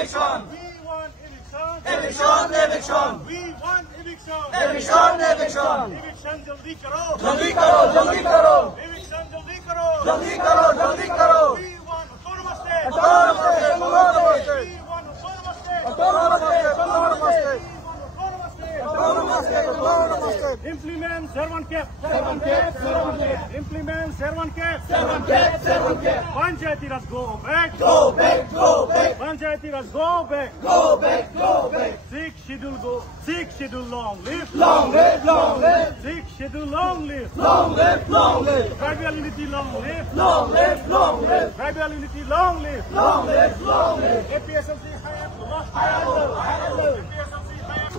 eviction. We want eviction. Eviction, eviction. We want eviction. Eviction, eviction. Eviction जल्दी करो. जल्दी करो, जल्दी करो. Eviction जल्दी करो. जल्दी करो, जल्दी करो. We want autonomous state. Autonomous state, autonomous state. We want autonomous state. Autonomous state, autonomous state. Autonomous state. Autonomous state, autonomous state. Implement servant cap. Servant cap, servant cap. Implement servant cap. Servant cap, servant cap. Panchayati Raj go back. Go back, go back. Panchayati Raj go back. Go back, go back. Sixth schedule long live. Long live, long live. Sixth schedule long live. Long live, long live. Tribal unity long live. Long live, long live. Tribal unity long live. Long live, long live. APSLC hayat hayat. APSLC hayat.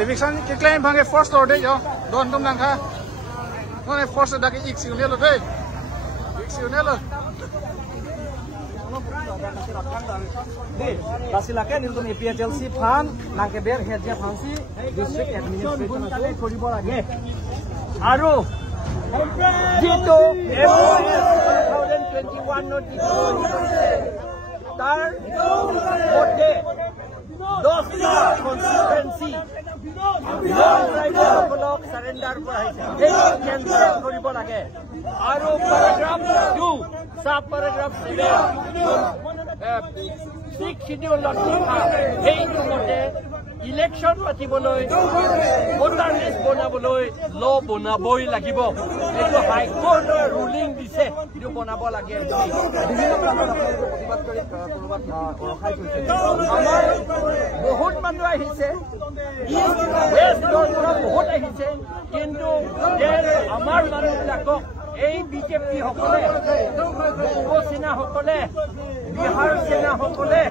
Eviction cái claim bằng cái force rồi đấy yo don tum nang kha nó này force đã cái x siêu lên rồi đấy x siêu lên rồi Basilakan itu nih PHLC fan nangke ber herja fansi district administration itu koribo lagi. Aru jitu MOS 2021 notification tar mode dosta constituency long rider block surrender kora hoise ei cancel koribo lage aru paragraph 2 sub paragraph 7 6 schedule lot ei mode election পাতিবলৈ voter list বনাবলৈ ল বনাবই লাগিব এইটো হাইকোৰ্টৰ ruling দিছে এইটো বনাব লাগে আমাৰ বহুত মানুহ আহিছে বহুত আহিছে কিন্তু আমাৰ মানুহবিলাকক এই বিজেপি সকলে শিৱসেনাসকলে Bihar সেনাসকলে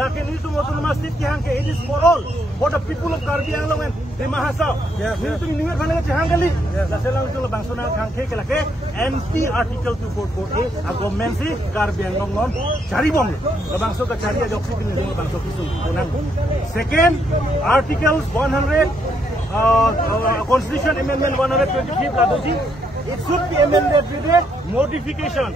Lakin itu motul masjid yang ke it is for all for the people of Karbi Anglong and the Mahasau. Itu ini kan ke hang kali. La selang itu bang sona hang ke lake anti article 244A agreement si Karbi Anglong non cari bom. La bang so ka cari aja oksigen ni bang so kisu kunang. Second articles 100 Constitution Amendment 123 Ladoji it should be amended with a modification.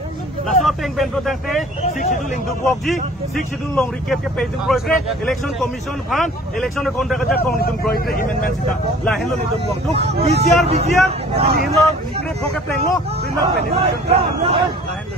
La soteng ben protangte 6 schedule ing dubokji 6 schedule long recap ke page project election commission fan election conduct ka commission project amendment sita la hendo ni dubok tu BCR ini hendo recap hoke plan lo pinna plan election plan la hendo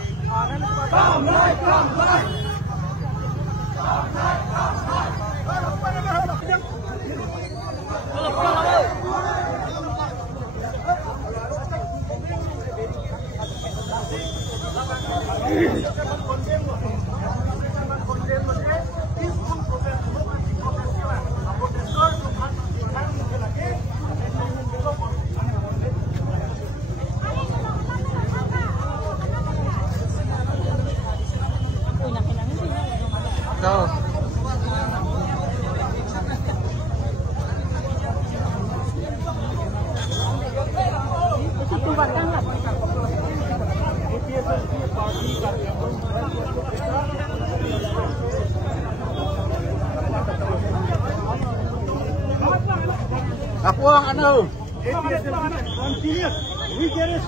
Apa ano? Continuous. We get it.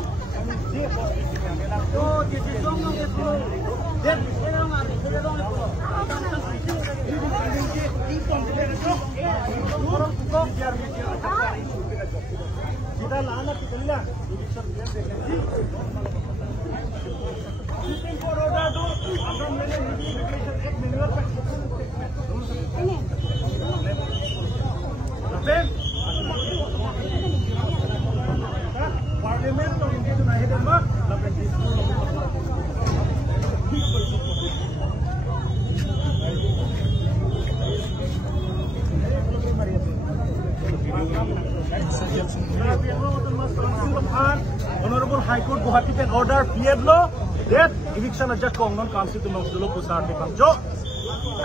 Kita lana kita lihat. Honorable High Court Guwahati pen order cleared law that eviction adjust kong non constitutional dulu pusat di Pangjo.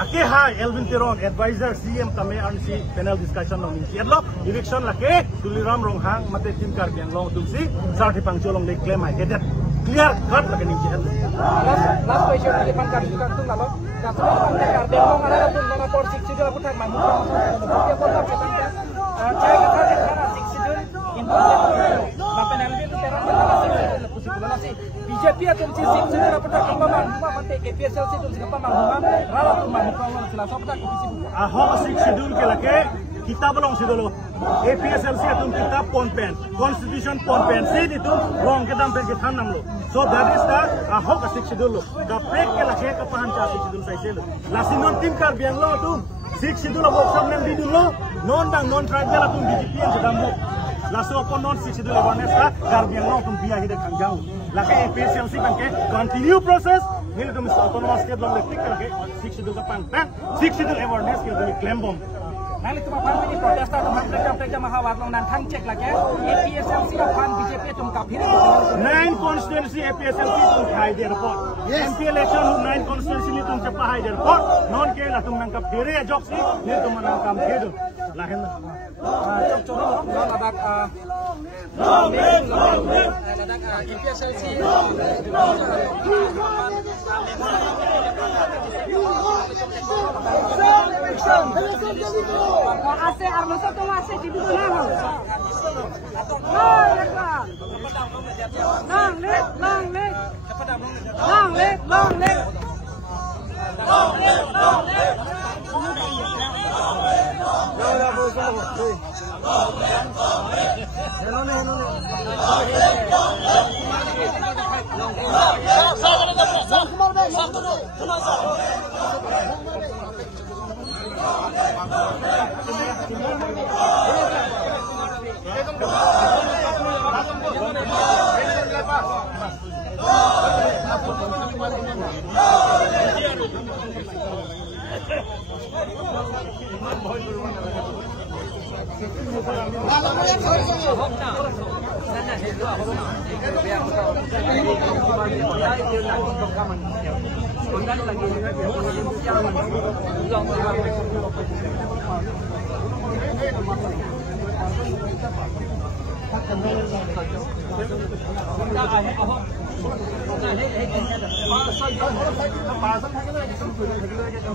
Ake hai Elvin Tirong advisor CM kami RNC panel discussion long cleared law eviction lake tuliram ronghang mate tim Karbian long tumsi sar di Pangjo long le claim hai that clear cut lake ni clear. Last question di Pangkar juga tu lalu. Kalau Karbian long ada tu mana porsi sudah aku tak mahu. Dia pun tak ketangkan. Saya kata kerana siksidul BJP atau siksidul dapat kembang, mate KPSL itu kembang, rala tu mah kau selasa pada komisi. Ahok siksidul ke lake kita belum sidolo. APSLC itu kita ponpen, Constitution ponpen, sih itu wrong kita sampai kita nam lo. So that is the ahok siksidul lo. Kapek ke lake kepahan cah siksidul saya selo. Lasinon tim Karbian lo tu. Siksidul abok samnem di dulu, non tribal atau BJP yang sedang mau. Lasu apa non siksidul awareness ka Karbian lo pun biaya hidup kangjau. Laki APSLC kan ke continue process. Ini tu mesti autonomous state long letik kan ke siksidul kapang. Siksidul awareness kita ni claim bom. Nanti tu apa ni protesta teman mereka mahawat long dan tang cek lagi. APSLC akan BJP tungkap hidup. 9 constituency APSLC tung khai dia report. MP election 9 constituency ni tung cepat hai dia report. Non ke lah tung nangkap diri job si ni tung menangkap hidu. Lahen. Cok cok non adak APSLC. Ase arloso tu ase di mana ho? Long leg. Hello.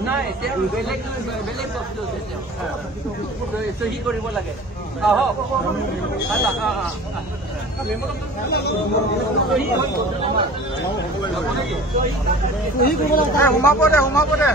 নাই তেওঁ বেলেগ বস্তু চহী কৰিব লাগে আহক সোমাব দে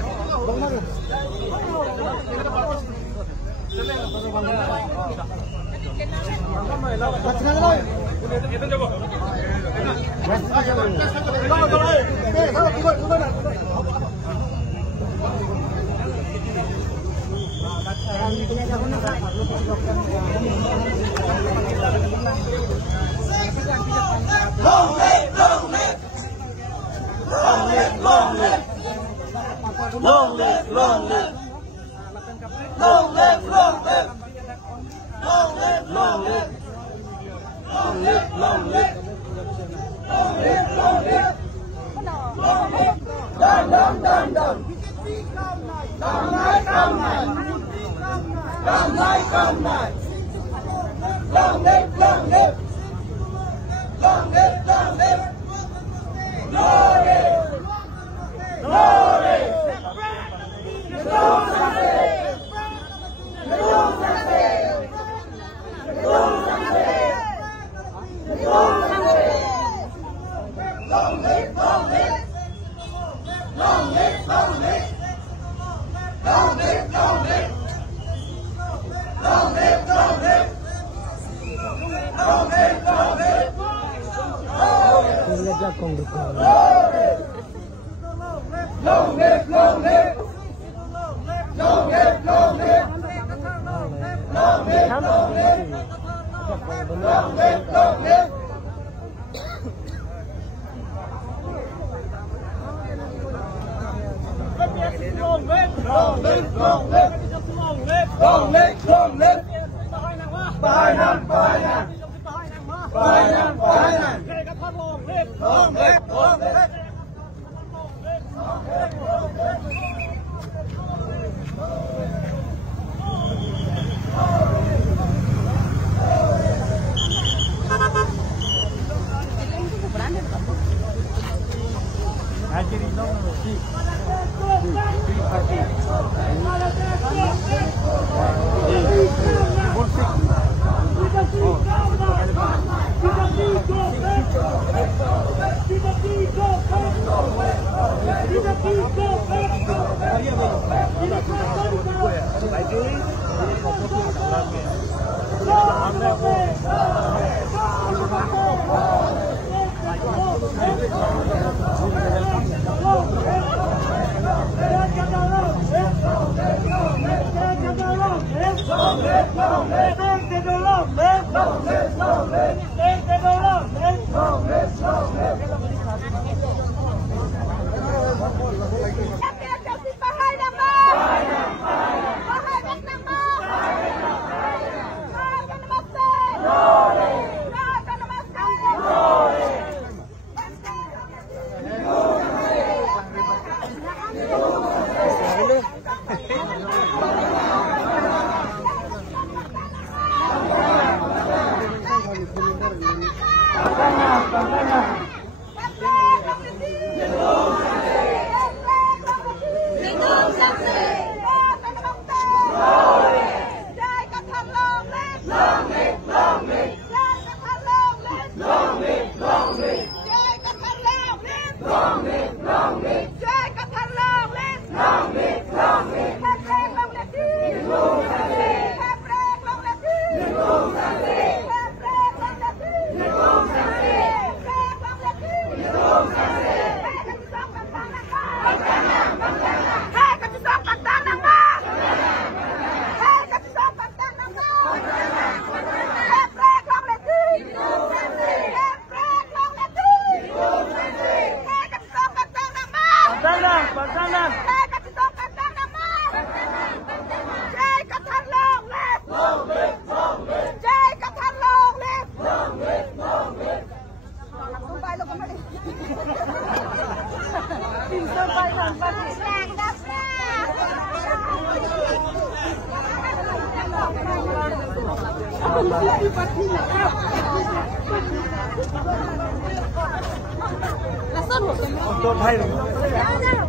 Tôi thay rồi.